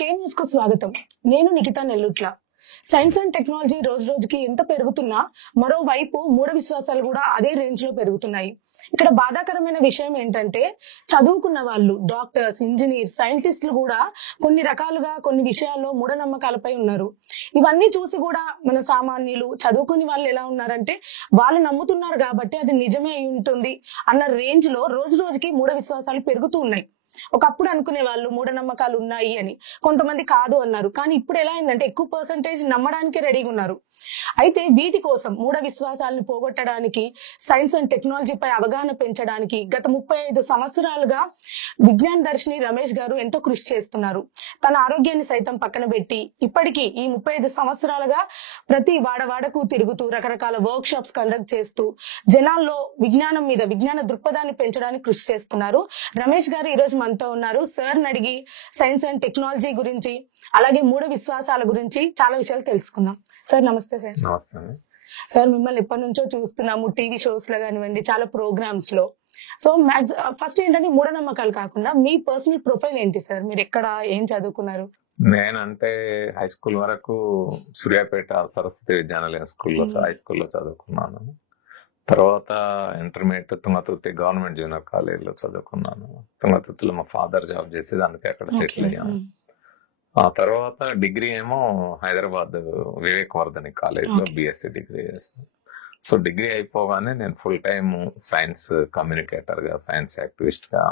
కే news కు స్వాగతం. నేను Nikhita Nellutla. Science and technology రోజు రోజుకి ఎంత పెరుగుతున్నా మరోవైపు మూఢ విశ్వాసాలు కూడా అదే రేంజ్ లో పెరుగుతున్నాయి. ఇక్కడ బాధాకరమైన విషయం ఏంటంటే చదువుకున్న వాళ్ళు డాక్టర్స్, ఇంజనీర్స్, సైంటిస్టులు కూడా కొన్ని రకాలుగా కొన్ని విషయాల్లో మూఢనమ్మకాలపై ఉన్నారు. ఇవన్నీ చూసి కూడా మన సామాన్యులు చదువుకుని వాళ్ళు ఎలా ఉన్నారంటే వాళ్ళు నమ్ముతున్నారు కాబట్టి అది నిజమే అయి ఉంటుంది అన్న రేంజ్ లో రోజు రోజుకి మూఢ విశ్వాసాలు పెరుగుతూ ఉన్నాయి. ఒకప్పుడు అనుకునే వాళ్ళు మూఢనమ్మకాలు ఉన్నాయి అని, కొంతమంది కాదు అన్నారు. కానీ ఇప్పుడు ఎలా అయిందంటే ఎక్కువ పర్సంటేజ్ నమ్మడానికి రెడీగా ఉన్నారు. అయితే వీటి కోసం మూఢ విశ్వాసాలను పోగొట్టడానికి, సైన్స్ అండ్ టెక్నాలజీపై అవగాహన పెంచడానికి గత 35 సంవత్సరాలుగా విజ్ఞాన దర్శిని రమేష్ గారు ఎంతో కృషి చేస్తున్నారు. తన ఆరోగ్యాన్ని సైతం పక్కన పెట్టి ఇప్పటికీ ఈ 35 సంవత్సరాలుగా ప్రతి వాడవాడకు తిరుగుతూ రకరకాల వర్క్ షాప్స్ కండక్ట్ చేస్తూ జనాల్లో విజ్ఞానం మీద విజ్ఞాన దృక్పథాన్ని పెంచడానికి కృషి చేస్తున్నారు. రమేష్ గారు ఈ రోజు మనతో ఉన్నారు. సార్ అడిగి సైన్స్ అండ్ టెక్నాలజీ గురించి అలాగే మూఢ విశ్వాసాల గురించి చాలా విషయాలు తెలుసుకుందాం. సార్ నమస్తే. సార్ నమస్తే. సార్ మిమ్మల్ని ఎప్పటి నుంచో చూస్తున్నాము, టీవీ షోస్ లో కానివ్వండి, చాలా ప్రోగ్రామ్స్ లో. సో ఫస్ట్ ఏంటంటే మూఢనమ్మకాలు కాకుండా మీ పర్సనల్ ప్రొఫైల్ ఏంటి సార్? మీరు ఎక్కడ ఏం చదువుకున్నారు? నేనంటే హై స్కూల్ వరకు సూర్యాపేట సరస్వతి విద్యాలయ స్కూల్లో హై స్కూల్లో చదువుకున్నాను. తర్వాత ఇంటర్మీడియట్ తుంగతుర్తి గవర్నమెంట్ జూనియర్ కాలేజీలో చదువుకున్నాను. తుంగతుర్తిలో మా ఫాదర్ జాబ్ చేసేది, అందుకే అక్కడ సెటిల్ అయ్యాను. ఆ తర్వాత డిగ్రీ ఏమో హైదరాబాద్ వివేక్ వర్ధని కాలేజ్లో బిఎస్సి డిగ్రీ చేశాను. సో డిగ్రీ అయిపోగానే నేను ఫుల్ టైమ్ సైన్స్ కమ్యూనికేటర్ గా, సైన్స్ యాక్టివిస్ట్ గా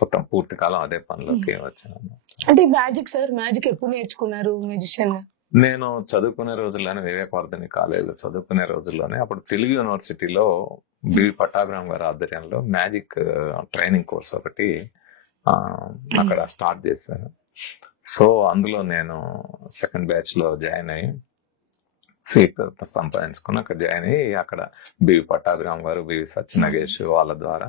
మొత్తం పూర్తి కాలం అదే పనిలోకి వచ్చాను. అంటే మ్యాజిక్ సార్, మ్యాజిక్ ఎప్పుడు నేర్చుకున్నారు మ్యూజిషియన్? నేను చదువుకునే రోజుల్లోనే వివేకవర్ధని కాలేజీలో చదువుకునే రోజుల్లోనే అప్పుడు తెలుగు యూనివర్సిటీలో బి పట్టాభిరామ్ గారి ఆధ్వర్యంలో మ్యాజిక్ ట్రైనింగ్ కోర్స్ ఒకటి అక్కడ స్టార్ట్ చేశాను. సో అందులో నేను సెకండ్ బ్యాచ్ లో జాయిన్ అయ్యి సీట్ సంపాదించుకుని అక్కడ జాయిన్ అయ్యి అక్కడ బివి పట్టాభిరామ్ గారు, బివి సత్యనగేష్ వాళ్ళ ద్వారా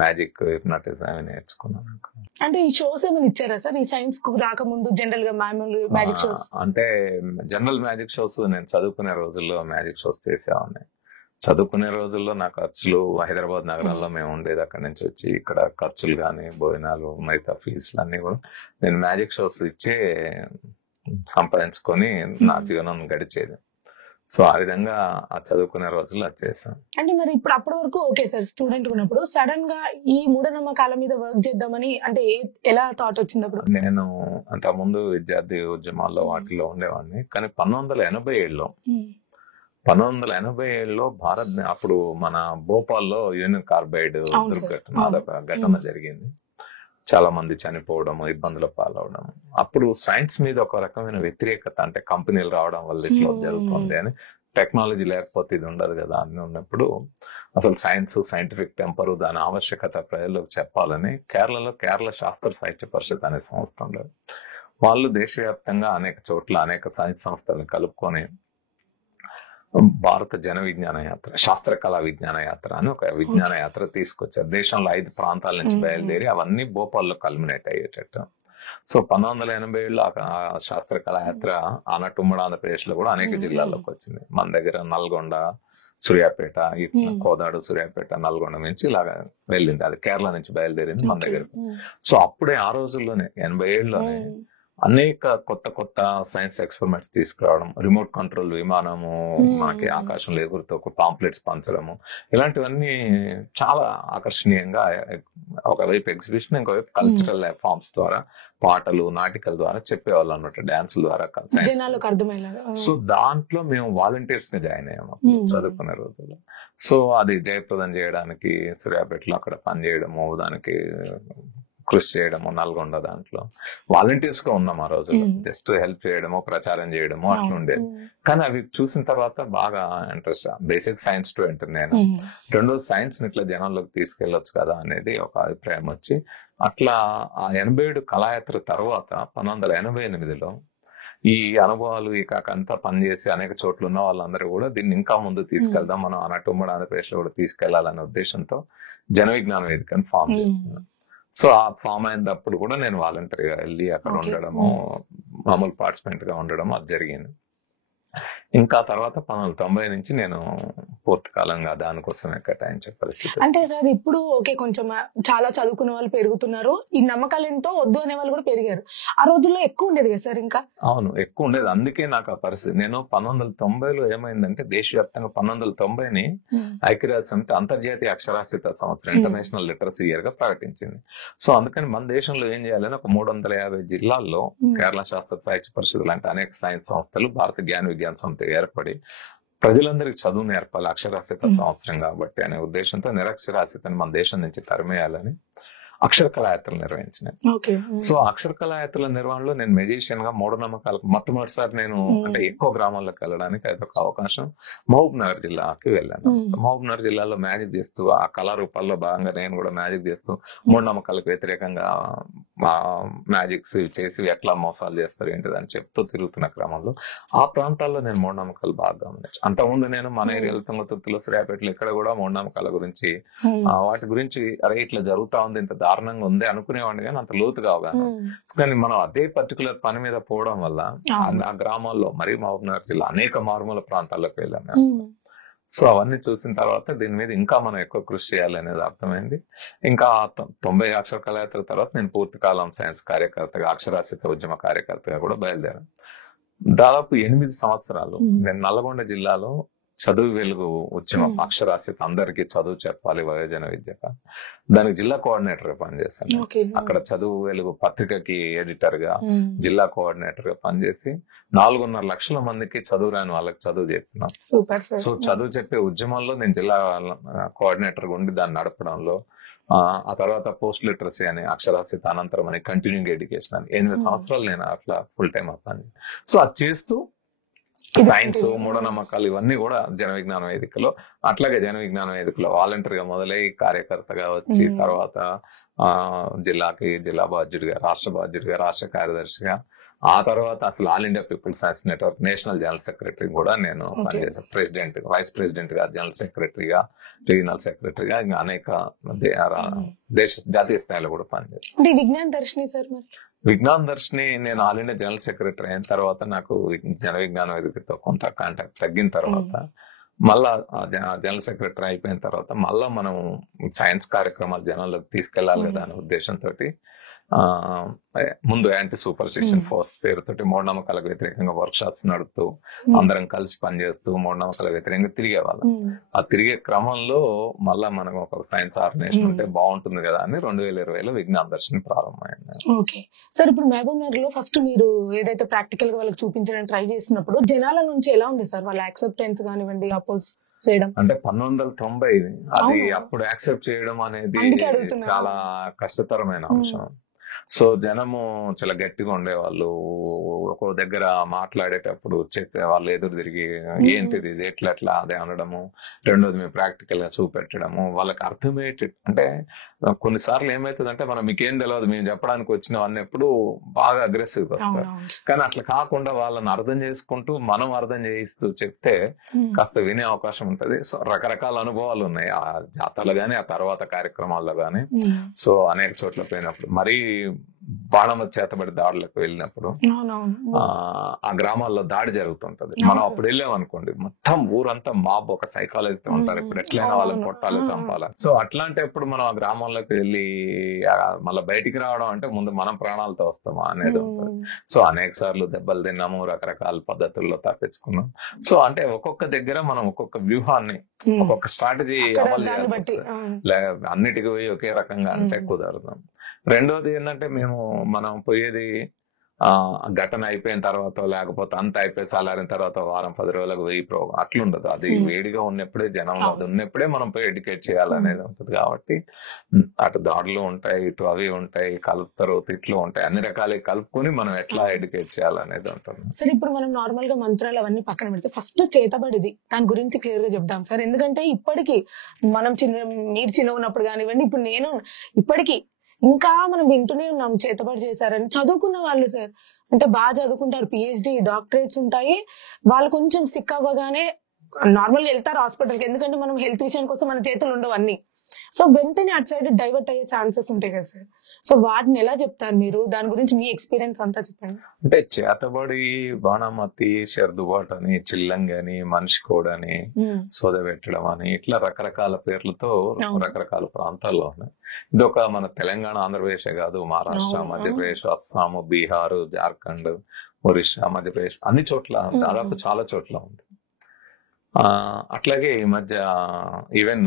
మ్యాజిక్, హిప్నటిజం అవి నేర్చుకున్నాను. అంటే ఈ షోస్ ఏమైనా ఇచ్చారా సార్ ఈ సైన్స్ కు రాకముందు? జనరల్ గా మామూలు మ్యాజిక్ షోస్ అంటే జనరల్ మ్యాజిక్ షోస్ నేను చదువుకునే రోజుల్లో మ్యాజిక్ షోస్ చేసేవాడిని. చదువుకునే రోజుల్లో నా ఖర్చులు హైదరాబాద్ నగరంలో మేము ఉండేది, అక్కడి నుంచి వచ్చి ఇక్కడ ఖర్చులు కానీ, భోజనాలు, మిగతా ఫీజులు అన్ని కూడా నేను మ్యాజిక్ షోస్ ఇచ్చే సంపాదించుకొని నా జీవనం గడిచేది. సో ఆ విధంగా ఆ చదువుకునే రోజుల్లో చేశాను. అంటే మరి ఇప్పుడు అప్పటి వరకు ఓకే సార్, స్టూడెంట్ ఉన్నప్పుడు సడన్ గా ఈ మూఢనమ్మకాల మీద వర్క్ చేద్దామని అంటే ఎలా థాట్ వచ్చింది అప్పుడు? నేను అంతకుముందు విద్యార్థి ఉద్యమాల్లో వాటిలో ఉండేవాడిని. కానీ 1987లో భారత్ అప్పుడు మన భోపాల్లో యూనియన్ కార్బైడ్ దుర్ఘటన, అదొక ఘటన జరిగింది. చాలా మంది చనిపోవడం, ఇబ్బందుల పాలవడం. అప్పుడు సైన్స్ మీద ఒక రకమైన వ్యతిరేకత, అంటే కంపెనీలు రావడం వల్ల ఇట్లా జరుగుతుంది అని, టెక్నాలజీ లేకపోతే ఇది ఉండదు కదా అని ఉన్నప్పుడు అసలు సైన్స్, సైంటిఫిక్ టెంపర్, దాని ఆవశ్యకత ప్రజలకు చెప్పాలని కేరళలో కేరళ శాస్త్ర సాహిత్య పరిషత్ అనే సంస్థ ఉండదు. వాళ్ళు దేశవ్యాప్తంగా అనేక చోట్ల అనేక సైన్స్ సంస్థలను కలుపుకొని భారత జన విజ్ఞాన యాత్ర, శాస్త్ర కళా విజ్ఞాన యాత్ర అని ఒక విజ్ఞాన యాత్ర తీసుకొచ్చారు. దేశంలో 5 ప్రాంతాల నుంచి బయలుదేరి అవన్నీ భోపాల్లో కల్మినేట్ అయ్యేటట్టు. సో 1987లో ఆ శాస్త్ర కళా యాత్ర ఆనాటి ఉమ్మడి ఆంధ్రప్రదేశ్ లో కూడా అనేక జిల్లాల్లోకి వచ్చింది. మన దగ్గర నల్గొండ, సూర్యాపేట, కోదాడు, సూర్యాపేట, నల్గొండ నుంచి ఇలాగా వెళ్ళింది. అది కేరళ నుంచి బయలుదేరింది మన దగ్గర. సో అప్పుడే ఆ రోజుల్లోనే 87లోనే అనేక కొత్త సైన్స్ ఎక్స్పెరిమెంట్స్ తీసుకురావడం, రిమోట్ కంట్రోల్ విమానము మనకి ఆకాశంలో ఎగురుతూ ఒక పాంప్లెట్స్ పంచడము, ఇలాంటివన్నీ చాలా ఆకర్షణీయంగా ఒకవైపు ఎగ్జిబిషన్, ఇంకోవైపు కల్చరల్ ఫార్మ్స్ ద్వారా, పాటలు, నాటికల ద్వారా చెప్పేవాళ్ళు అన్నమాట, డాన్సుల ద్వారా. సో దాంట్లో మేము వాలంటీర్స్ గా జాయిన్ అయ్యాము చదువుకునే రోజుల్లో. సో అది జయప్రదం చేయడానికి సూర్యాపేటలో అక్కడ పనిచేయడము, దానికి కృషి చేయడము, నల్గొండ దాంట్లో వాలంటీర్స్ గా ఉన్నాం ఆ రోజుల్లో. జస్ట్ హెల్ప్ చేయడము, ప్రచారం చేయడము అట్లా ఉండేది. కానీ అవి చూసిన తర్వాత బాగా ఇంట్రెస్ట్, బేసిక్ సైన్స్ స్టూడెంట్ నేను, రెండోది సైన్స్ ని ఇట్లా జనంలోకి తీసుకెళ్లొచ్చు కదా అనేది ఒక అభిప్రాయం వచ్చి, అట్లా ఆ 87 కళాయాత్ర తర్వాత 1988లో ఈ అనుభవాలు ఈ కాకంతా పనిచేసి అనేక చోట్ల ఉన్న వాళ్ళందరూ కూడా దీన్ని ఇంకా ముందు తీసుకెళ్దాం, మనం అన్నట్టు ఉమ్మడి ఆంధ్రప్రదేశ్ లో కూడా తీసుకెళ్లాలనే ఉద్దేశంతో జన విజ్ఞాన వేదికను ఫామ్ చేస్తున్నారు. సో ఆ ఫామ్ అయినప్పుడు కూడా నేను వాలంటరీగా వెళ్ళి అక్కడ ఉండడము, మామూలు పార్టిసిపెంట్ గా ఉండడం అది జరిగింది. ఇంకా తర్వాత 1990 నుంచి నేను పూర్తి కాలంగా దానికోసమే కేటాయించే పరిస్థితి. అంటే సార్ ఇప్పుడు ఓకే కొంచెం చాలా చదువుకున్న వాళ్ళు పెరుగుతున్నారు, ఈ నమ్మకాలు ఎంతో వద్దు అనే వాళ్ళు కూడా పెరిగారు. ఆ రోజుల్లో ఎక్కువ ఉండేది కదా సార్ ఇంకా. అవును, ఎక్కువ ఉండేది. అందుకే నాకు ఆ పరిస్థితి. నేను 1990లో ఏమైందంటే దేశవ్యాప్తంగా 1990ని ఐక్యరాజ్య సమితి అంతర్జాతీయ అక్షరాస్యత సంవత్సరం, ఇంటర్నేషనల్ లిటరసీ ఇయర్ గా ప్రకటించింది. సో అందుకని మన దేశంలో ఏం చేయాలని ఒక 350 జిల్లాల్లో కేరళ శాస్త్ర సాహిత్య పరిషత్ లాంటి అనేక సైన్స్ సంస్థలు, భారత జ్ఞాన విజ్ఞాన సమితి ఏర్పడి ప్రజలందరికీ చదువు నేర్పాలి, అక్షరాస్యత సంవత్సరం కాబట్టి అనే ఉద్దేశంతో నిరక్షరాస్యతను మన దేశం నుంచి తరిమేయాలని అక్షర కళాయాత్రలు నిర్వహించినాయి. సో అక్షర కళాయాత్రల నిర్వహణలో నేను మెజిషియన్ గా మూఢనమ్మకాలకు మొట్టమొదటిసారి నేను అంటే ఎక్కువ గ్రామాల్లోకి వెళ్ళడానికి అదొక అవకాశం. మహబూబ్ నగర్ జిల్లాకి వెళ్ళాను. మహబూబ్ నగర్ జిల్లాలో మ్యాజిక్ చేస్తూ ఆ కళారూపాల్లో భాగంగా నేను కూడా మ్యాజిక్ చేస్తూ మూఢనమ్మకాలకు వ్యతిరేకంగా మ్యాజిక్స్ చేసి ఎట్లా మోసాలు చేస్తారు ఏంటిదని చెప్తూ తిరుగుతున్న క్రమంలో ఆ ప్రాంతాల్లో నేను మూఢనమ్మకాలు బాగా గమనించాను. అంతకుముందు నేను మన ఏరియాలో తుంగతుర్తిలో, శ్రీయాపేటలో ఇక్కడ కూడా మూఢనమ్మకాల గురించి వాటి గురించి అరే ఇట్లా జరుగుతా ఉంది, ఇంత దారుణంగా ఉంది అనుకునేవాడిని, కానీ అంత లోతుగా అవగాహన. కానీ మనం అదే పర్టికులర్ పని మీద పోవడం వల్ల ఆ గ్రామాల్లో మరి మహబూబ్ నగర్ జిల్లా అనేక మారుమూల ప్రాంతాల్లోకి వెళ్ళాము. సో అవన్నీ చూసిన తర్వాత దీని మీద ఇంకా మనం ఎక్కువ కృషి చేయాలి అనేది అర్థమైంది. ఇంకా 90 అక్షర కళాయాత్ర తర్వాత నేను పూర్తికాలం సైన్స్ కార్యకర్తగా, అక్షరాస్యత ఉద్యమ కార్యకర్తగా కూడా బయలుదేరాను. దాదాపు 8 సంవత్సరాలు నేను నల్గొండ జిల్లాలో చదువు వెలుగు ఉద్యమం, అక్షరాస్యత అందరికీ చదువు చెప్పాలి వయోజన విద్యక, దానికి జిల్లా కోఆర్డినేటర్ గా పనిచేస్తాను. అక్కడ చదువు వెలుగు పత్రికకి ఎడిటర్ గా, జిల్లా కోఆర్డినేటర్ గా పనిచేసి 4.5 లక్షల మందికి చదువు రాని వాళ్ళకి చదువు చెప్పినాను. సో చదువు చెప్పే ఉద్యమంలో నేను జిల్లా కోఆర్డినేటర్ గా ఉండి దాన్ని నడపడంలో, ఆ తర్వాత పోస్ట్ లిటరసీ అని, అక్షరాస్యత అనంతరం అని, కంటిన్యూయింగ్ ఎడ్యుకేషన్ అని 8 సంవత్సరాలు నేను అట్లా ఫుల్ టైం పని. సో అది చేస్తూ సైన్స్, మూఢనమ్మకాలు ఇవన్నీ కూడా జన విజ్ఞాన వేదికలో, అట్లాగే జన విజ్ఞాన వేదికలో వాలంటీర్ గా మొదలై కార్యకర్తగా వచ్చి తర్వాత జిల్లా బాధ్యుడిగా, రాష్ట్ర బాధ్యుడిగా, రాష్ట్ర కార్యదర్శిగా, ఆ తర్వాత అసలు all India people science network national general secretary కూడా నేను పనిచేసాను. ప్రెసిడెంట్, వైస్ ప్రెసిడెంట్ గా, జనరల్ సెక్రటరీగా, రీజనల్ సెక్రటరీగా, ఇంకా అనేక జాతీయ స్థాయిలో కూడా పనిచేస్తాను. విజ్ఞాన దర్శిని సార్, విజ్ఞాన దర్శిని నేను ఆల్ ఇండియా జనరల్ సెక్రటరీ అయిన తర్వాత నాకు జన విజ్ఞాన వేదికతో కొంత కాంటాక్ట్ తగ్గిన తర్వాత మళ్ళా జనరల్ సెక్రటరీ అయిపోయిన తర్వాత మళ్ళా మనం సైన్స్ కార్యక్రమాలు జనాల్లోకి తీసుకెళ్లాలి కదా అనే ఉద్దేశంతో ముందు యాంటీ సూపర్స్టిషన్ ఫోర్స్ పేరుతోటి మూఢనమ్మకాలకు వ్యతిరేకంగా వర్క్ షాప్స్ నడుపుతూ అందరం కలిసి పనిచేస్తూ మూఢనమ్మకాలకు వ్యతిరేకంగా తిరిగేవాళ్ళం. ఆ తిరిగే క్రమంలో మళ్ళా మనం ఒక సైన్స్ ఆర్గనైజేషన్ ఉంటే బాగుంటుంది కదా అని 2020లో విజ్ఞాన దర్శిని ప్రారంభమైంది. ఓకే సార్, ఇప్పుడు మహబూబ్ నగర్ లో ఫస్ట్ మీరు ఏదైతే ప్రాక్టికల్ గా వాళ్ళకి చూపించడానికి ట్రై చేసినప్పుడు జనాల నుంచి ఎలా ఉంది సార్ వాళ్ళ యాక్సెప్టెన్స్ కానివ్వండి, అపోజ్ చేయడం? అంటే 1990 అది అప్పుడు యాక్సెప్ట్ చేయడం అనేది చాలా కష్టతరమైన అంశం. సో జనము చాలా గట్టిగా ఉండేవాళ్ళు. ఒక్కో దగ్గర మాట్లాడేటప్పుడు చెప్పే వాళ్ళు ఎదురు తిరిగి ఏంటిది ఇది ఎట్లా అదే అనడము, రెండోది మేము ప్రాక్టికల్ గా చూపెట్టడము, వాళ్ళకి అర్థమయ్యేట. అంటే కొన్నిసార్లు ఏమైతుందంటే మనం మీకేం తెలియదు మేము చెప్పడానికి వచ్చినవన్నీ ఎప్పుడు బాగా అగ్రెసివ్ వస్తారు. కానీ అట్లా కాకుండా వాళ్ళని అర్థం చేసుకుంటూ మనం అర్థం చేయిస్తూ చెప్తే కాస్త వినే అవకాశం ఉంటది. సో రకరకాల అనుభవాలు ఉన్నాయి ఆ జాతరలో గానీ, ఆ తర్వాత కార్యక్రమాల్లో గానీ. సో అనేక చోట్ల పోయినప్పుడు మరీ బాణమ చేతబడి దాడులకు వెళ్ళినప్పుడు ఆ గ్రామాల్లో దాడి జరుగుతుంటది. మనం అప్పుడు వెళ్ళాం అనుకోండి, మొత్తం ఊరంతా మాబ్ ఒక సైకాలజీతో ఉంటారు, ఇప్పుడు ఎట్లయినా వాళ్ళని కొట్టాలి, చంపాలి. సో అట్లాంటప్పుడు మనం ఆ గ్రామాల్లోకి వెళ్ళి మళ్ళీ బయటికి రావడం అంటే ముందు మనం ప్రాణాలతో వస్తామా అనేది ఉంటుంది. సో అనేక సార్లు దెబ్బలు తిన్నాము, రకరకాల పద్ధతుల్లో తప్పించుకున్నాం. సో అంటే ఒక్కొక్క దగ్గర మనం ఒక్కొక్క వ్యూహాన్ని, ఒక్కొక్క స్ట్రాటజీ అమలు చేయాల్సి వస్తుంది. అన్నిటికీ పోయి ఒకే రకంగా అంటే కుదరదు. రెండోది ఏంటంటే మనం పోయేది ఘటన అయిపోయిన తర్వాత, లేకపోతే అంత అయిపోయి చల్లారిన తర్వాత వారం 10 రోజులకు వెయ్యి ప్రోగ్రాం అట్లుండదు. అది వేడిగా ఉన్నప్పుడే, జనంలో అది ఉన్నప్పుడే మనం పోయి ఎడ్యుకేట్ చేయాలనేది ఉంటుంది. కాబట్టి అటు దాడులు ఉంటాయి, ఇటు అవి ఉంటాయి, కలుపుతారు, తిట్లు ఉంటాయి, అన్ని రకాలు కలుపుకొని మనం ఎట్లా ఎడ్యుకేట్ చేయాలనేది ఉంటుంది. సార్ ఇప్పుడు మనం నార్మల్ గా మంత్రాలు అవన్నీ పక్కన పెడితే ఫస్ట్ చేతబడిది దాని గురించి క్లియర్ గా చెప్దాం సార్. ఎందుకంటే ఇప్పటికీ మనం మీరు చిన్న ఉన్నప్పుడు కానివ్వండి, ఇప్పుడు నేను ఇప్పటికీ ఇంకా మనం వింటూనే ఉన్నాం చేతబడి చేశారని. చదువుకున్న వాళ్ళు సార్ అంటే బాగా చదువుకుంటారు, పిహెచ్డి, డాక్టరేట్స్ ఉంటాయి, వాళ్ళు కొంచెం సిక్ అవ్వగానే నార్మల్ గా వెళ్తారు హాస్పిటల్కి. ఎందుకంటే మనం హెల్త్ విషయం కోసం మన చేతులు ఉండవు అన్ని. సో వెంటనే అటు సైడ్ డైవర్ట్ అయ్యే ఛాన్సెస్ ఉంటాయి కదా సార్. సో వాటిని ఎలా చెప్తారు మీరు? దాని గురించి మీ ఎక్స్పీరియన్స్ అంతా చెప్పండి. అంటే చేతబడి, బాణామతి, షర్దుబాటు అని, చిల్లంగి అని, మనిషి కోడ్ అని, సోదపెట్టడం అని, ఇట్లా రకరకాల పేర్లతో రకరకాల ప్రాంతాల్లో ఉన్నాయి. ఇది ఒక మన తెలంగాణ, ఆంధ్రప్రదేశ్ కాదు, మహారాష్ట్ర, మధ్యప్రదేశ్, అస్సాం, బీహార్, జార్ఖండ్, ఒరిస్సా, మధ్యప్రదేశ్ అన్ని చోట్ల, దాదాపు చాలా చోట్ల ఉంది. అట్లాగే ఈ మధ్య ఈవెన్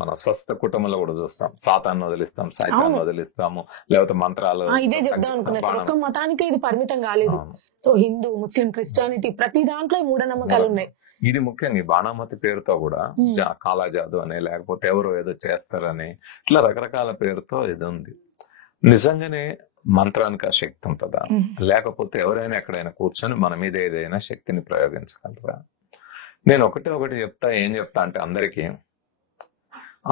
మన స్వస్థ కుటుంబంలో కూడా చూస్తాం, సాతాన్ని వదిలిస్తాం, సైతాన్ని వదిలిస్తాము, లేకపోతే మంత్రాలు. ఇదే చెప్దాం అనుకున్నా, ఒక్క మతానికి ఇది పరిమితం కాలేదు. సో హిందూ, ముస్లిం, క్రిస్టియానిటీ ప్రతి దాంట్లో మూఢనమ్మకాలు ఉన్నాయి. ఇది ముఖ్యంగా ఈ బాణామతి పేరుతో కూడా కాలాజాదు అని, లేకపోతే ఎవరు ఏదో చేస్తారని, ఇట్లా రకరకాల పేరుతో ఇది ఉంది. నిజంగానే మంత్రానికి ఆ శక్తి ఉంటుందా, లేకపోతే ఎవరైనా ఎక్కడైనా కూర్చొని మన మీద ఏదైనా శక్తిని ప్రయోగించగలరా? నేను ఒకటి చెప్తా. ఏం చెప్తా అంటే అందరికీ,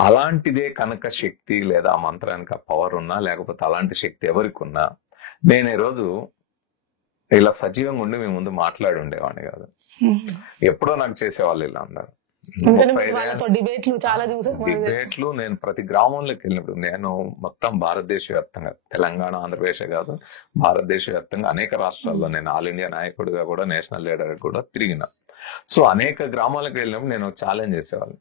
అలాంటిదే కనుక శక్తి లేదా ఆ మంత్రానికి ఆ పవర్ ఉన్నా, లేకపోతే అలాంటి శక్తి ఎవరికి ఉన్నా, నేను ఈరోజు ఇలా సజీవంగా ఉండి మీ ముందు మాట్లాడి ఉండేవాడిని కాదు. ఎప్పుడో నాకు చేసేవాళ్ళు ఇలా అందరు డిబేట్లు. నేను ప్రతి గ్రామంలోకి వెళ్ళినప్పుడు, నేను మొత్తం భారతదేశ వ్యాప్తంగా, తెలంగాణ, ఆంధ్రప్రదేశ్ కాదు, భారతదేశ వ్యాప్తంగా అనేక రాష్ట్రాల్లో నేను ఆల్ ఇండియా నాయకుడిగా కూడా, నేషనల్ లీడర్ కూడా తిరిగిన. సో అనేక గ్రామాలకు వెళ్ళినప్పుడు నేను ఛాలెంజ్ చేసేవాళ్ళు,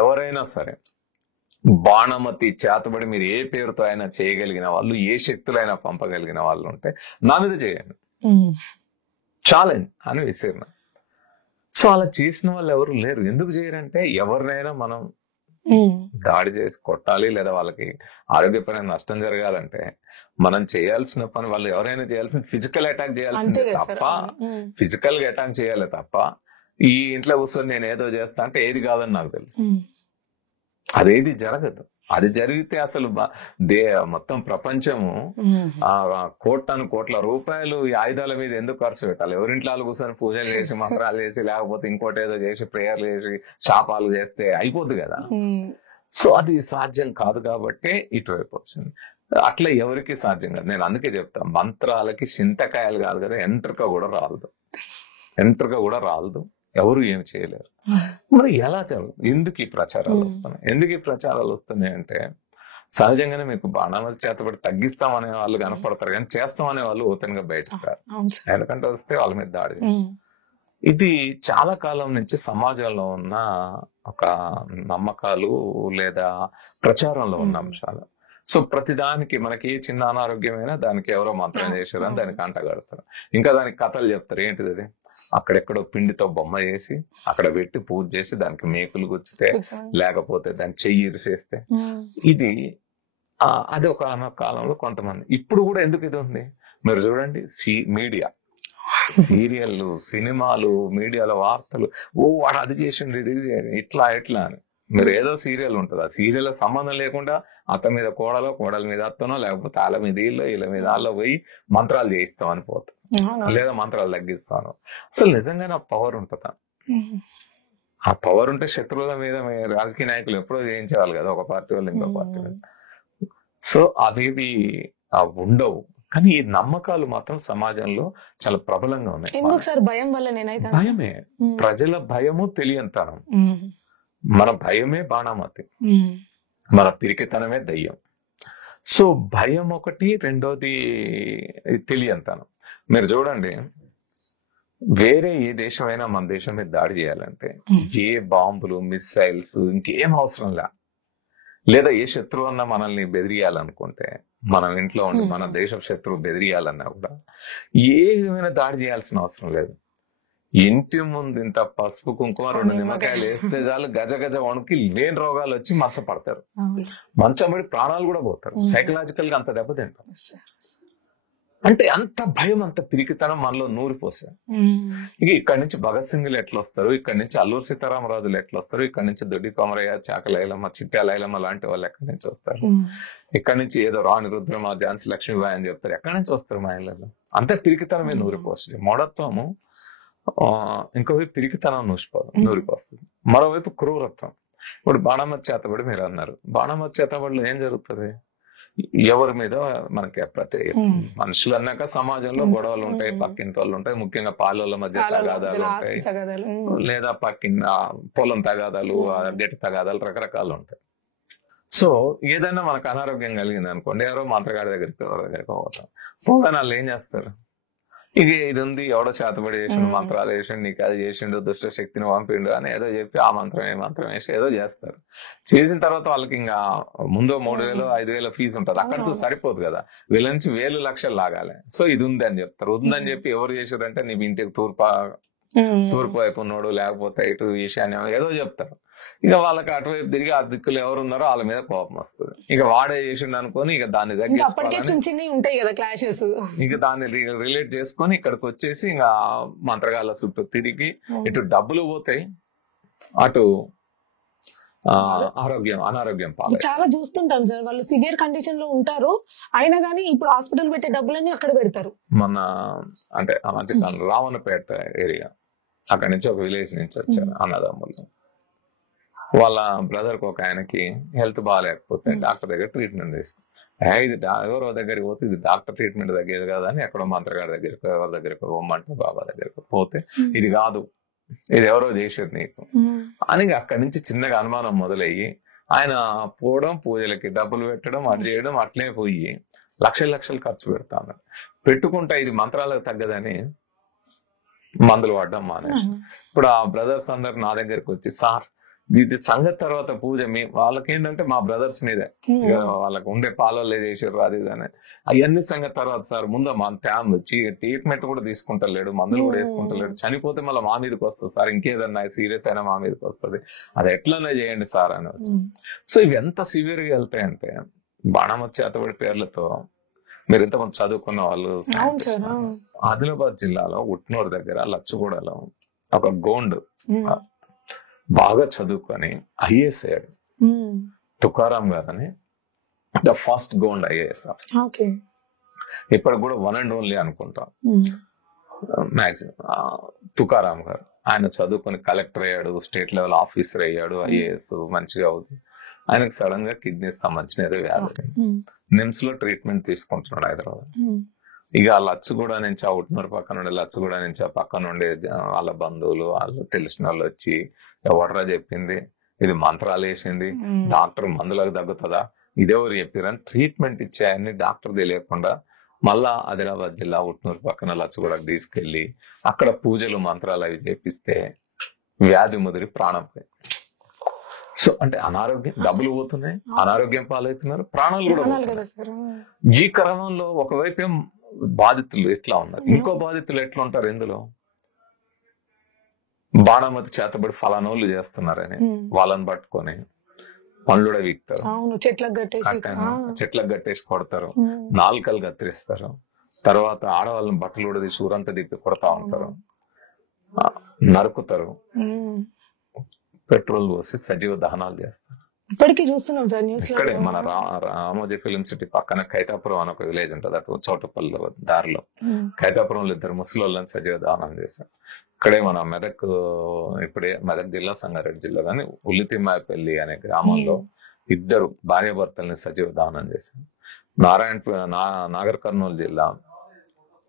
ఎవరైనా సరే బాణమతి, చేతబడి మీరు ఏ పేరుతో అయినా చేయగలిగిన వాళ్ళు, ఏ శక్తులైనా పంపగలిగిన వాళ్ళు ఉంటే నా మీద చేయండి, ఛాలెంజ్ అని విసిరిన. సో అలా చేసిన వాళ్ళు ఎవరు లేరు. ఎందుకు చేయరంటే, ఎవరినైనా మనం దాడి చేసి కొట్టాలి, లేదా వాళ్ళకి ఆరోగ్యపరమైన నష్టం జరగాలంటే మనం చేయాల్సిన పని, వాళ్ళు ఎవరైనా చేయాల్సింది ఫిజికల్ అటాక్ చేయాల్సిందే తప్ప, ఫిజికల్ గా అటాక్ చేయాలి తప్ప, ఈ ఇంట్లో కూర్చొని నేను ఏదో చేస్తా అంటే ఏది కాదని నాకు తెలుసు. అదేది జరగదు. అది జరిగితే అసలు మొత్తం ప్రపంచము కోట్ల రూపాయలు ఈ ఆయుధాల మీద ఎందుకు ఖర్చు పెట్టాలి? ఎవరింట్లో కూర్చొని పూజలు చేసి, మంత్రాలు చేసి, లేకపోతే ఇంకోటి ఏదో చేసి, ప్రేయర్లు చేసి, శాపాలు చేస్తే అయిపోద్ది కదా. సో అది సాధ్యం కాదు కాబట్టి ఇటువైపు వచ్చింది. అట్లా ఎవరికి సాధ్యం కాదు. నేను అందుకే చెప్తాను, మంత్రాలకి చింతకాయలు కాదు కదా, ఎంట్రుక కూడా రాలదు, ఎవరు ఏం చేయలేరు. మరి ఎలా జరుగుతుంది? ఎందుకు ఈ ప్రచారాలు వస్తున్నాయి అంటే, సహజంగానే మీకు బాణామతి, చేతబడి తగ్గిస్తామనే వాళ్ళు కనపడతారు, కానీ చేస్తామనే వాళ్ళు ఓపెన్ గా బయటకు రారు. ఎందుకంటే వస్తే వాళ్ళ మీద దాడి. ఇది చాలా కాలం నుంచి సమాజంలో ఉన్న ఒక నమ్మకాలు లేదా ప్రచారంలో ఉన్న అంశాలు. సో ప్రతిదానికి మనకి ఏ చిన్న అనారోగ్యమైనా దానికి ఎవరో మంత్రం చేశారు అని దానికి అంటగడతారు. ఇంకా దానికి కథలు చెప్తారు. ఏంటిది అది? అక్కడెక్కడో పిండితో బొమ్మ చేసి అక్కడ పెట్టి పూజ చేసి దానికి మేకులు గుచ్చితే, లేకపోతే దాన్ని చెయ్యి ఇరిసేస్తే, ఇది అది ఒక కాలంలో కొంతమంది. ఇప్పుడు కూడా ఎందుకు ఇది ఉంది మీరు చూడండి, మీడియా, సీరియళ్ళు, సినిమాలు, మీడియాలో వార్తలు, వాడు అది చేసిండు, ఇది చేయండి, ఇట్లా అని. మీరు ఏదో సీరియల్ ఉంటుంది, ఆ సీరియల్ సంబంధం లేకుండా అత్త మీద కోడలో, కోడల మీద అత్తనో, లేకపోతే వాళ్ళ మీద వీళ్ళ మీద వాళ్ళ పోయి మంత్రాలు చేయిస్తామని పోతాం, లేదా మంత్రాలు తగ్గిస్తాను. అసలు నిజంగానే ఆ పవర్ ఉంటుందా? ఆ పవర్ ఉంటే శత్రువుల మీద రాజకీయ నాయకులు ఎప్పుడో చేయించేవాళ్ళు కదా, ఒక పార్టీ వాళ్ళు ఇంకో పార్టీ వాళ్ళు. సో అవేవి ఉండవు. కానీ ఈ నమ్మకాలు మాత్రం సమాజంలో చాలా ప్రబలంగా ఉన్నాయి. భయం వల్ల భయమే, ప్రజల భయము, తెలియంతనం. మన భయమే బాణామతి, మన పిరికితనమే దయ్యం. సో భయం ఒకటి, రెండోది తెలియంతనం. మీరు చూడండి, వేరే ఏ దేశమైనా మన దేశం మీద దాడి చేయాలంటే ఏ బాంబులు, మిస్సైల్స్, ఇంకేం అవసరం లేదా ఏ శత్రువు అన్నా మనల్ని బెదిరియాలనుకుంటే, మనం ఇంట్లో ఉండి మన దేశ శత్రువు బెదిరియాలన్నా కూడా ఏ విధమైన దాడి చేయాల్సిన అవసరం లేదు. ఇంటి ముందు ఇంత పసుపు, కుంకుమ, 2 నిమ్మకాయలు వేస్తే చాలు గజ వణుకి లేని రోగాలు వచ్చి పడతారు, మంచం పడి ప్రాణాలు కూడా పోతారు. సైకలాజికల్ గా అంత దెబ్బతింటాం. అంటే అంత భయం, అంత పిరికితనం మనలో నూరిపోసారు. ఇక ఇక్కడి నుంచి భగత్ సింగ్లు ఎట్లా వస్తారు, ఇక్కడి నుంచి అల్లూరు సీతారామరాజులు ఎట్లా వస్తారు, ఇక్కడి నుంచి దొడ్డి కొమరయ్య, చాకలైలమ్మ, చిట్టాలైలమ్మ లాంటి వాళ్ళు ఎక్కడి నుంచి వస్తారు, ఇక్కడి నుంచి ఏదో రాణి రుద్రమ, ఝాన్సీ లక్ష్మీబాయి అని చెప్తారు, ఎక్కడి నుంచి వస్తారు మా ఇళ్ళలో? అంత పిరికితనమే నూరిపోస్తుంది. మూఢత్వము, ఇంకోవైపు పిరికితనం నూరిపోస్తుంది, మరోవైపు క్రూరత్వం. ఇప్పుడు బాణామతి, చేతబడి మీరు అన్నారు. బాణామతి, చేతబడిలో ఏం జరుగుతుంది? ఎవరి మీద మనకి ప్రతి మనుషులు అన్నాక సమాజంలో గొడవలు ఉంటాయి, పక్కింటి వాళ్ళు ఉంటాయి, ముఖ్యంగా పాలల మధ్య తగాదాలు ఉంటాయి, లేదా పక్కిన పొలం తగాదాలు, గట్టి తగాదాలు రకరకాలు ఉంటాయి. సో ఏదైనా మనకు అనారోగ్యం కలిగింది అనుకోండి, ఎవరో మంత్రగాడి దగ్గరికి పోతాం. పోగానే వాళ్ళు ఏం చేస్తారు, ఇక ఇది ఉంది, ఎవడో చేతబడి చేసిండు, మంత్రాలు వేసిండు, నీకు అది చేసిండు, దుష్ట శక్తిని పంపిండు అని ఏదో చెప్పి ఆ మంత్రం వేసి ఏదో చేస్తారు. చేసిన తర్వాత వాళ్ళకి ఇంకా ముందు 3,000 5,000 ఫీజు ఉంటుంది, అక్కడితో సరిపోదు కదా, వీళ్ళ నుంచి 1,000 లక్షలు లాగాలి. సో ఇది ఉంది అని చెప్తారు. ఉందని చెప్పి ఎవరు చేసారంటే నీ ఇంటికి తూర్పు వైపు ఉన్నాడు, లేకపోతే ఇటు ఈశాన్యం ఏదో చెప్తారు. ఇక వాళ్ళకి అటువైపు తిరిగి ఆ దిక్కులు ఎవరు ఉన్నారో వాళ్ళ మీద కోపం వస్తుంది. ఇక వాడే చేసిండు అనుకొని ఇక దాన్ని ఉంటాయి కదా క్లాషెస్, ఇక దాన్ని రిలేట్ చేసుకొని ఇక్కడికి వచ్చేసి ఇంకా మంత్రగాళ్ళ చుట్టూ తిరిగి ఇటు డబ్బులు పోతాయి, అటు అనారోగ్యం పాలు. చాలా చూస్తుంటాం సార్, వాళ్ళు సివియర్ కండిషన్ లో ఉంటారు, అయినా కానీ ఇప్పుడు హాస్పిటల్ పెట్టే డబ్బులన్నీ అక్కడ పెడతారు. మన అంటే మధ్యకాలం రావణపేట ఏరియా, అక్కడి నుంచి ఒక విలేజ్ నుంచి వచ్చారు అన్నదమ్ములు. వాళ్ళ బ్రదర్ కి ఒక ఆయనకి హెల్త్ బాగాలేకపోతే డాక్టర్ దగ్గర ట్రీట్మెంట్ తీసుకుని, ఇది ఎవరో దగ్గరికి పోతే ఇది డాక్టర్ ట్రీట్మెంట్ తగ్గేది కదా అని ఎక్కడో మంత్రగారి దగ్గరికి ఎవరి దగ్గరికి పోమంటే బాబా దగ్గరికి పోతే ఇది కాదు, ఇది ఎవరో చేసారు నీకు అని అక్కడి నుంచి చిన్నగా అనుమానం మొదలయ్యి ఆయన పోవడం, పూజలకి డబ్బులు పెట్టడం, అది చేయడం, అట్లే పోయి లక్షలు ఖర్చు పెడతాను. పెట్టుకుంటా ఇది మంత్రాలకు తగ్గదని మందులు వాడడం మానేసి. ఇప్పుడు ఆ బ్రదర్స్ అందరు నా దగ్గరికి వచ్చి, సార్ ఇది సంగతి తర్వాత పూజ వాళ్ళకి ఏంటంటే మా బ్రదర్స్ మీదే వాళ్ళకి ఉండే పాలల్లో చేసారు అది అని అవన్నీ సంగతి తర్వాత, సార్ ముందు మా ట్యామ్ వచ్చి ట్రీట్మెంట్ కూడా తీసుకుంటలేడు, మందులు కూడా వేసుకుంటలేడు, చనిపోతే మళ్ళీ మా మీదకి వస్తుంది సార్, ఇంకేదన్నా సీరియస్ అయినా మా మీదకి వస్తుంది, అది ఎట్లనే చేయండి సార్ అని వచ్చి. సో ఇవి ఎంత సివియర్ గా వెళ్తాయంటే బాణమతి చేతబడి పేర్లతో మీరు ఇంతమంది చదువుకున్న వాళ్ళు. ఆదిలాబాద్ జిల్లాలో ఉట్నూరు దగ్గర లచ్చుగూడలో ఒక గోండు బాగా చదువుకొని ఐఏఎస్ అయ్యాడు, తుకారాం గారు అని, the first Gond IAS officer. ఇప్పటికి కూడా వన్ అండ్ ఓన్లీ అనుకుంటాం మ్యాక్సిమం. తుకారాం గారు ఆయన చదువుకొని కలెక్టర్ అయ్యాడు, స్టేట్ లెవెల్ ఆఫీసర్ అయ్యాడు, ఐఏఎస్ మంచిగా అవుతుంది. ఆయనకు సడన్ గా కిడ్నీస్ సంబంధించిన ఏదో వ్యాధి, నిమ్స్ లో ట్రీట్మెంట్ తీసుకుంటున్నాడు హైదరాబాద్. ఇక ఆ లచ్చుగూడ నుంచి, ఆ ఉట్నూరు పక్కన ఉండే లచ్చుగూడ నుంచి ఆ పక్కన ఉండే వాళ్ళ బంధువులు వాళ్ళు తెలిసిన వాళ్ళు వచ్చి, ఎవడరా చెప్పింది, ఇది మంత్రాలు వేసింది, డాక్టర్ మందులకు తగ్గుతుందా, ఇదెవరు చెప్పారని ట్రీట్మెంట్ ఇచ్చాయని డాక్టర్ తెలియకుండా మళ్ళా ఆదిలాబాద్ జిల్లా ఉట్నూరు పక్కన లచ్చుగూడకు తీసుకెళ్లి అక్కడ పూజలు మంత్రాలు అవి చేపిస్తే వ్యాధి ముదిరి ప్రాణం పోయి. సో అంటే అనారోగ్యం, డబ్బులు పోతున్నాయి, అనారోగ్యం పాలవుతున్నారు, ప్రాణాలు కూడా పోతున్నాయి. ఈ క్రమంలో ఒకవైపు బాధితులు ఎట్లా ఉన్నారు, ఇంకో బాధితులు ఎట్లా ఉంటారు, ఇందులో బాణమతి చేతబడి ఫలానోళ్ళు చేస్తున్నారని వాళ్ళని పట్టుకొని పండ్లుడ వీక్తారు, చెట్లకు కట్టేసి కొడతారు, నాలుకలు కత్తిరిస్తారు, తర్వాత ఆడవాళ్ళని బట్టలు కూడా తీసి ఊరంతా తిప్పి కొడతా ఉంటారు, నరుకుతారు, పెట్రోల్ పోసి సజీవ దహనాలు చేస్తారు. ఇప్పటికీ చూస్తున్నాం సార్ న్యూస్. ఇక్కడే మన రామోజీ ఫిలిం సిటీ పక్కన ఖైతాపురం అని ఒక విలేజ్ ఉంటుంది, అటు చోటపల్లి దారిలో. ఖైతాపురంలో 2 ముసలోళ్ళని సజీవ దహనం చేశారు. ఇక్కడే మన మెదక్, ఇప్పుడే మెదక్ జిల్లా, సంగారెడ్డి జిల్లా కానీ ఉల్లితిమ్మాయపల్లి అనే గ్రామంలో 2 భార్యాభర్తల్ని సజీవ దహనం చేశారు. నాగర్ కర్నూలు జిల్లా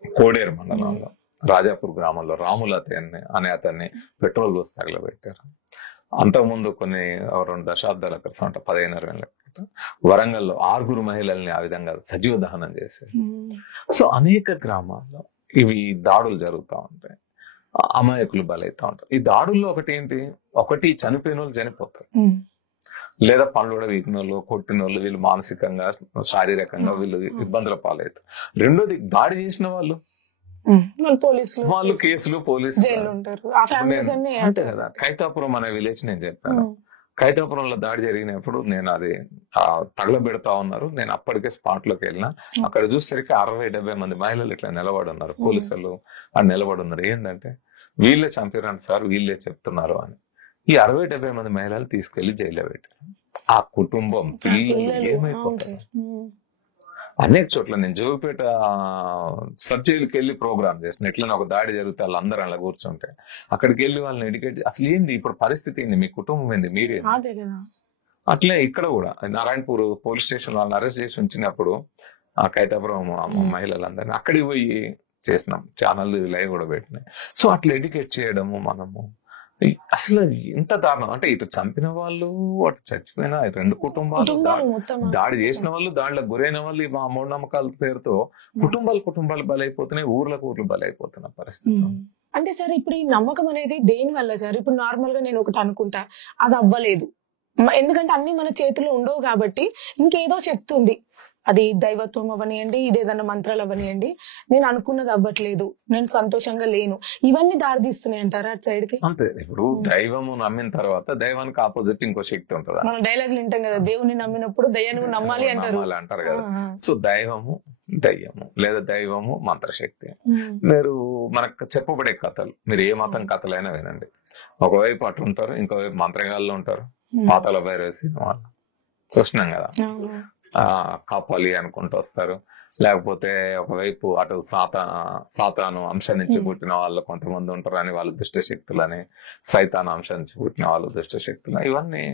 కోడేరు మండలంలో రాజాపూర్ గ్రామంలో రాములత అనే అతన్ని పెట్రోల్ పోసి తగలబెట్టారు. అంతకుముందు కొన్ని 2 దశాబ్దాల క్రితం, 15-20 ఏళ్ల క్రితం వరంగల్లో 6 మహిళల్ని ఆ విధంగా సజీవ దహనం చేశారు. సో అనేక గ్రామాల్లో ఇవి దాడులు జరుగుతూ ఉంటాయి, అమాయకులు బలైతా ఉంటారు. ఈ దాడుల్లో ఒకటి చనిపోయిన వాళ్ళు చనిపోతారు, లేదా పనులు కూడా వీకిన వాళ్ళు, కొట్టిన వాళ్ళు, వీళ్ళు మానసికంగా శారీరకంగా వీళ్ళు ఇబ్బందుల పాలవుతారు. రెండోది దాడి చేసిన వాళ్ళు కేసులు, పోలీసులు అంతే కదా. ఖైతాపురం అనే విలేజ్ నేను చెప్పాను, ఖైతాపురంలో దాడి జరిగినప్పుడు నేను అది తగలబెడతా ఉన్నారు, నేను అప్పటికే స్పాట్ లోకి వెళ్ళినా. అక్కడ చూసేసరికి 60-70 మంది మహిళలు ఇట్లా నిలబడి ఉన్నారు, పోలీసులు నిలబడి ఉన్నారు. ఏంటంటే వీళ్ళే చంపారంట సార్, వీళ్ళే చెప్తున్నారు అని. ఈ 60-70 మంది మహిళలు తీసుకెళ్లి జైల్లో పెట్టారు. ఆ కుటుంబం, పిల్లలు ఏమైపోతారు. అనేక చోట్ల నేను జోగిపేట సబ్ జైలుకి వెళ్ళి ప్రోగ్రామ్ చేసిన, ఎట్లనే ఒక దాడి జరిగితే వాళ్ళందరూ అలా కూర్చుంటే అక్కడికి వెళ్ళి వాళ్ళని ఎడ్యుకేట్, అసలు ఏంది ఇప్పుడు పరిస్థితి ఏంది, మీ కుటుంబం ఏంది, మీరే అట్లే ఇక్కడ కూడా నారాయణపూర్ పోలీస్ స్టేషన్ వాళ్ళని అరెస్ట్ చేసి ఉంచినప్పుడు ఆ కైతాపురం మహిళలందరినీ అక్కడికి పోయి చేసినాం, ఛానల్ లైవ్ కూడా పెట్టినాయి. సో అట్లా ఎడ్యుకేట్ చేయడము మనము. అసలు ఎంత దారుణం అంటే ఇటు చంపిన వాళ్ళు అటు చచ్చిపోయిన రెండు కుటుంబాలు, దాడి చేసిన వాళ్ళు, దాంట్లో గురైన వాళ్ళు ఈ మూఢనమ్మకాల పేరుతో కుటుంబాలు బలైపోతున్నాయి, ఊర్లు బలైపోతున్న పరిస్థితి. అంటే సార్ ఇప్పుడు ఈ నమ్మకం అనేది దేని వల్ల సార్? ఇప్పుడు నార్మల్ గా నేను ఒకటి అనుకుంటా, అది అవ్వలేదు, ఎందుకంటే అన్ని మన చేతిలో ఉండవు కాబట్టి ఇంకేదో శక్తి ఉంది, అది దైవత్వం అవనియండి, ఇదేదన్నా మంత్రాలు అవనియండి, నేను అనుకున్నది అవ్వట్లేదు, నేను సంతోషంగా లేను, ఇవన్నీ దారితీస్తున్నాయి అంటారా అటు సైడ్ కి? అంతే. ఇప్పుడు దైవము నమ్మిన తర్వాత దైవానికి ఆపోజిట్ ఇంకో శక్తి ఉంటుంది. మనం డైలాగులు వింటాం కదా, దేవుని నమ్మినప్పుడు దయ్యాన్ని నమ్మాలి అంటారు కదా. సో దైవము దయ్యము లేదా దైవము మంత్రశక్తి. మీరు మనకు చెప్పబడే కథలు, మీరు ఏ మతం కథలైనా వినండి, ఒకవైపు అటు ఉంటారు, ఇంకోవైపు మంత్రగాళ్ళు ఉంటారు, పాతాళ భైరవ సినిమాలు చూసినాం కదా, కాపాలి అనుకుంటూ వస్తారు. లేకపోతే ఒకవైపు అటు సాతాను అంశం నుంచి పుట్టిన వాళ్ళు కొంతమంది ఉంటారు అని వాళ్ళు దుష్ట శక్తులని, సైతాన్ అంశం నుంచి పుట్టిన వాళ్ళు దుష్ట శక్తులు, ఇవన్నీ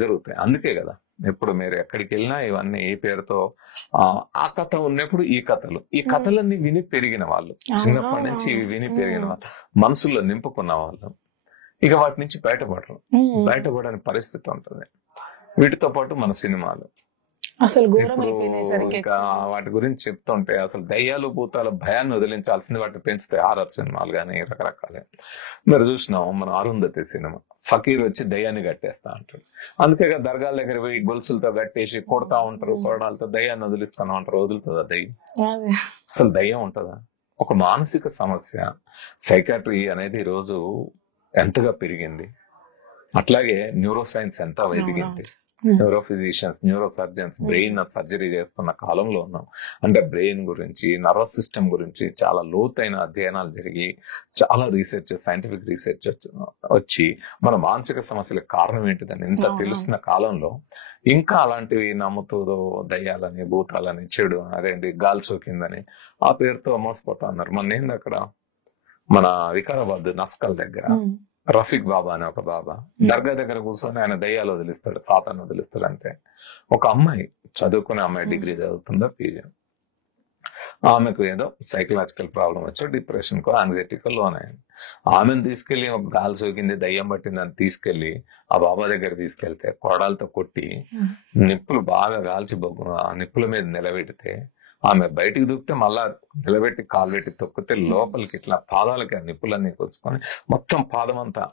జరుగుతాయి. అందుకే కదా ఎప్పుడు మీరు ఎక్కడికి వెళ్ళినా ఇవన్నీ ఈ పేరుతో ఆ కథ ఉన్నప్పుడు ఈ కథలన్నీ విని పెరిగిన వాళ్ళు, చిన్నప్పటి నుంచి ఇవి విని పెరిగిన వాళ్ళు, మనసుల్లో నింపుకున్న వాళ్ళు ఇక వాటి నుంచి బయటపడని పరిస్థితి ఉంటుంది. వీటితో పాటు మన సినిమాలు అసలు ఇంకా వాటి గురించి చెప్తుంటే అసలు దయ్యాలు భూతాల భయాన్ని వదిలించాల్సింది వాటిని పెంచుతాయి. హారర్ సినిమాలు కానీ రకరకాల. మీరు చూసినాం మన అరుంధతి సినిమా, ఫకీర్ వచ్చి దయ్యాన్ని కట్టేస్తా అంటాడు. అందుకే దర్గాల దగ్గర పోయి గొలుసులతో కట్టేసి కొడతా ఉంటారు, కొరడాలతో దయ్యాన్ని వదిలిస్తాను అంటారు. వదులుతుందా దయ్యం? అసలు దయ్యం ఉంటుందా? ఒక మానసిక సమస్య, సైకాట్రీ అనేది ఈరోజు ఎంతగా పెరిగింది, అట్లాగే న్యూరో సైన్స్ ఎంత ఎదిగింది. Neuro physicians, neuro surgeons brain surgery చేస్తున్న కాలంలో ఉన్నాం. అంటే బ్రెయిన్ గురించి, నర్వస్ సిస్టమ్ గురించి చాలా లోతైన అధ్యయనాలు జరిగి చాలా రీసెర్చ్, సైంటిఫిక్ రీసెర్చ్ వచ్చి మన మానసిక సమస్యలకు కారణం ఏంటిదని ఇంత తెలుస్తున్న కాలంలో ఇంకా అలాంటివి నమ్ముతూ దయ్యాలని, భూతాలని, చెడు అదేంటి గాలి సోకిందని ఆ పేరుతో మోసపోతా ఉన్నారు. మన ఏంది అక్కడ మన వికారాబాద్ నస్కల్ దగ్గర రఫీక్ బాబా అనే ఒక బాబా దర్గా దగ్గర కూర్చొని ఆయన దయ్యాలు వదిలిస్తాడు, సాతాన్ని వదిలిస్తాడు. అంటే ఒక అమ్మాయి, చదువుకునే అమ్మాయి, డిగ్రీ చదువుతుందో పీజీ, ఆమెకు ఏదో సైకలాజికల్ ప్రాబ్లం వచ్చో డిప్రెషన్ కో యాంగ్జైటీకో లోన్ అయింది. ఆమెను తీసుకెళ్లి ఒక గాలి సోకింది, దయ్యం పట్టిందని తీసుకెళ్లి ఆ బాబా దగ్గర తీసుకెళ్తే కొరడాలతో కొట్టి నిప్పులు బాగా కాల్చి నిప్పుల మీద నిలబెడితే ఆమె బయటికి దూకితే మళ్ళా నిలబెట్టి కాలు పెట్టి తొక్కితే లోపలికి ఇట్లా పాదాలకి నిప్పులన్నీ కూర్చుకొని మొత్తం పాదం అంతా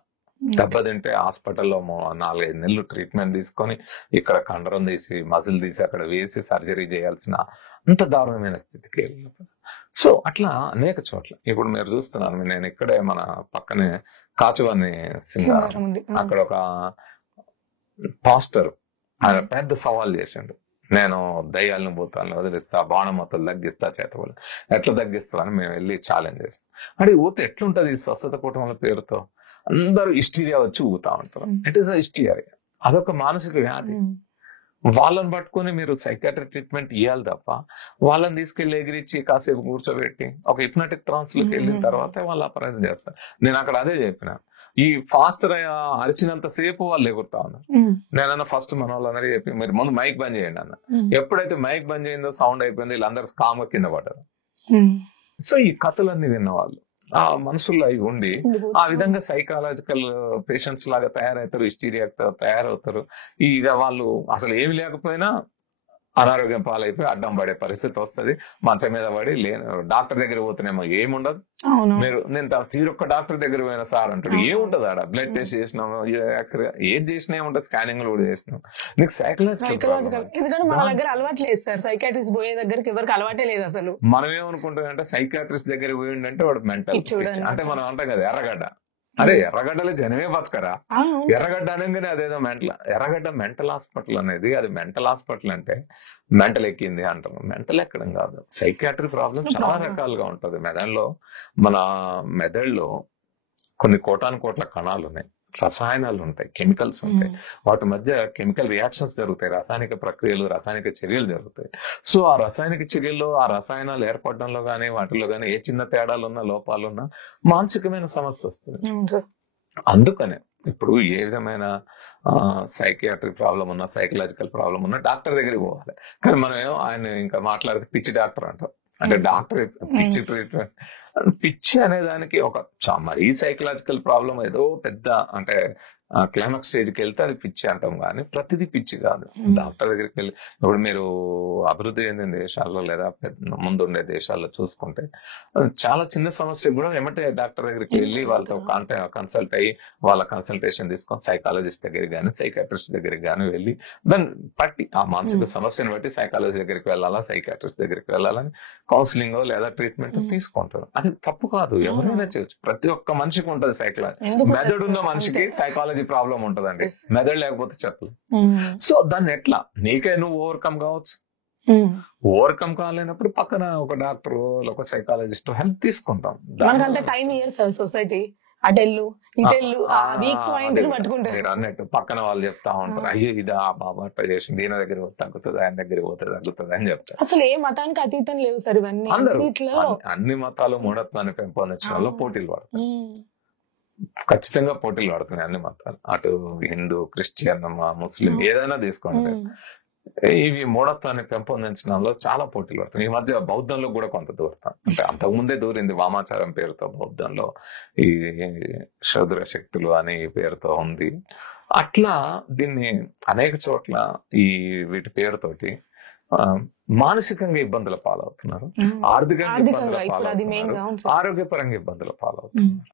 దెబ్బతింటే హాస్పిటల్లో 4-5 నెలలు ట్రీట్మెంట్ తీసుకొని ఇక్కడ కండరం తీసి మజిల్ తీసి అక్కడ వేసి సర్జరీ చేయాల్సిన అంత దారుణమైన స్థితికి వెళ్ళినప్పుడు. సో అట్లా అనేక చోట్ల ఇప్పుడు మీరు చూస్తున్నారు. నేను ఇక్కడే మన పక్కనే కాచువాని సింగారం, అక్కడ ఒక పాస్టర్ ఆయన పెద్ద సవాల్ చేసిండు, నేను దయ్యాలను భూతాలను వదిలిస్తా, బాణమతలు తగ్గిస్తా, చేతబడులు ఎట్లా తగ్గిస్తామని మేము వెళ్ళి ఛాలెంజ్ చేస్తాం. అంటే ఊత ఎట్లుంటది స్వస్థత కుటుంబాల పేరుతో అందరూ హిస్టీరియా వచ్చి ఊతా ఉంటారు. ఇట్ ఈస్ హిస్టీరియా, అదొక మానసిక వ్యాధి. వాళ్ళని పట్టుకుని మీరు సైకాట్రీ ట్రీట్మెంట్ ఇవ్వాలి తప్ప వాళ్ళని తీసుకెళ్లి ఎగిరించి కాసేపు కూర్చోబెట్టి ఒక హిప్నాటిక్ ట్రాన్స్ లోకి వెళ్ళిన తర్వాత వాళ్ళు అపరాధం చేస్తారు. నేను అక్కడ అదే చెప్పిన, ఈ ఫాస్టర్ అరిచినంత సేపు వాళ్ళు ఎగురుతా ఉన్నారు. నేనన్నా ఫస్ట్ మన వాళ్ళందరూ చెప్పి మీరు ముందు మైక్ బంద్ చేయండి అన్న. ఎప్పుడైతే మైక్ బంద్ చేయిందో సౌండ్ అయిపోయింది, వీళ్ళందరూ కామ్గా కింద పడ్డారు. సో ఈ కథలన్నీ విన్నవాళ్ళు ఆ మనసుల్లో అవి ఉండి ఆ విధంగా సైకాలజికల్ పేషెంట్స్ లాగా తయారవుతారు, హిస్టీరియాతో తయారవుతారు. ఇక వాళ్ళు అసలు ఏమి లేకపోయినా అనారోగ్యం పాలైపోయి అడ్డం పడే పరిస్థితి వస్తుంది. మంచం మీద పడి డాక్టర్ దగ్గర పోతేనేమో ఏముండదు. నేను తీరొక్క డాక్టర్ దగ్గర పోయిన సార్ అంటాడు ఏముంటది ఆడ, బ్లడ్ టెస్ట్ చేసినాము, ఎక్స్రే ఏది చేసినా ఏముంటది, స్కానింగ్ కూడా చేసినాం. నీకు సైకలాజికల్ అలవాటు లేదు సార్, సైకాట్రిస్ట్ పోయే దగ్గరికి ఎవరికి అలవాటే లేదు అసలు. మనం ఏమనుకుంటాం అంటే సైకాట్రిస్ట్ దగ్గర పోయిండంటే వాడు మెంటల్, అంటే మనం అంటాం కదా ఎర్రగడ్డ. అరే ఎర్రగడ్డలో జనమే బతకరా, ఎర్రగడ్డ అనగానే అదేదో మెంటల్. ఎర్రగడ్డ మెంటల్ హాస్పిటల్ అనేది, అది మెంటల్ హాస్పిటల్ అంటే మెంటల్ ఎక్కింది అంటాం. మెంటల్ ఎక్కడం కాదు, సైకాట్రిక్ ప్రాబ్లం చాలా రకాలుగా ఉంటది. మన మెదడులో కొన్ని కోట్ల కణాలు ఉన్నాయి, రసాయనాలు ఉంటాయి, కెమికల్స్ ఉంటాయి, వాటి మధ్య కెమికల్ రియాక్షన్స్ జరుగుతాయి, రాసాయనిక ప్రక్రియలు, రాసాయనిక చర్యలు జరుగుతాయి. సో ఆ రాసాయనిక చర్యల్లో ఆ రసాయనాలు ఏర్పడడంలో కానీ వాటిలో కానీ ఏ చిన్న తేడాలున్నా లోపాలున్నా మానసికమైన సమస్య వస్తుంది. అందుకనే ఇప్పుడు ఏ విధమైన సైకియాట్రిక్ ప్రాబ్లం ఉన్నా, సైకలాజికల్ ప్రాబ్లం ఉన్నా డాక్టర్ దగ్గరికి పోవాలి. కానీ మనం ఏమో ఆయన ఇంకా మాట్లాడితే పిచ్చి డాక్టర్ అంటాం. అంటే డాక్టర్ పిచ్చి ట్రీట్మెంట్, పిచ్చి అనే దానికి ఒక మరీ సైకలాజికల్ ప్రాబ్లం ఏదో పెద్ద అంటే క్లైమాక్స్ స్టేజ్కి వెళ్తే అది పిచ్చి అంటాం, కానీ ప్రతిదీ పిచ్చి కాదు. డాక్టర్ దగ్గరికి వెళ్ళి ఇప్పుడు మీరు అభివృద్ధి చెందిన దేశాల్లో లేదా ముందుండే దేశాల్లో చూసుకుంటే చాలా చిన్న సమస్య కూడా ఏమంటే డాక్టర్ దగ్గరికి వెళ్ళి వాళ్ళతో కన్సల్ట్ అయ్యి వాళ్ళ కన్సల్టేషన్ తీసుకొని సైకాలజిస్ట్ దగ్గరికి కానీ సైకాట్రిస్ట్ దగ్గరికి కానీ వెళ్ళి దాన్ని బట్టి ఆ మానసిక సమస్యను బట్టి సైకాలజీ దగ్గరికి వెళ్ళాలా, సైకాట్రిస్ట్ దగ్గరికి వెళ్ళాలని కౌన్సిలింగ్ లేదా ట్రీట్మెంట్ తీసుకుంటారు. అది తప్పు కాదు, ఎవరైనా చేయొచ్చు. ప్రతి ఒక్క మనిషికి ఉంటుంది సైకాలజీ. మెదడు ఉన్న మనిషికి సైకాలజీ ప్రాబ్లం ఉంటదండి, మెదడు లేకపోతే చెప్పలేదు. సో దాన్ని ఎట్లా నీకే నువ్వు ఓవర్కమ్ కావచ్చు. ఓవర్కమ్ కాలేనప్పుడు పక్కన ఒక డాక్టర్ ఒక సైకాలజిస్ట్ హెల్ప్ తీసుకుంటాం. మనకంటే టైం ఇయర్ సార్ సొసైటీ అటెల్లు ఇటెల్లు వీక్ పాయింట్ పట్టుకుంటారు. మీరు అన్నట్టు పక్కన వాళ్ళు చెప్తా ఉంటారు, అయ్యో ఇది ఆ బాబా అట్లా చేసి దీని దగ్గర తగ్గుతుంది, ఆయన దగ్గర పోతే తగ్గుతుంది అని చెప్తారు. అసలు ఏ మతానికి అతీతం లేవు సార్ ఇవన్నీ. అందరూ అన్ని మతాలు మూఢత్వాన్ని పెంపొందించడంలో పోటీలు పడతారు. ఖచ్చితంగా పోటీలు పడుతున్నాయి అన్ని మతాలు. అటు హిందూ, క్రిస్టియన్, ముస్లిం ఏదైనా తీసుకోండి, ఇవి మూఢత్వాన్ని పెంపొందించడంలో చాలా పోటీలు పడుతున్నాయి. ఈ మధ్య బౌద్ధంలో కూడా కొంత దూరతాం, అంటే అంతకుముందే దూరింది వామాచారం పేరుతో. బౌద్ధంలో ఈ శౌద్ర శక్తులు అని పేరుతో ఉంది. అట్లా దీన్ని అనేక చోట్ల ఈ వీటి పేరుతోటి మానసికంగా ఇబ్బందుల పాలవుతున్నారు, ఆర్థికంగా ఇబ్బందుల పాలవుతున్నారు, ఆరోగ్యపరంగా ఇబ్బందుల పాలవుతున్నారు.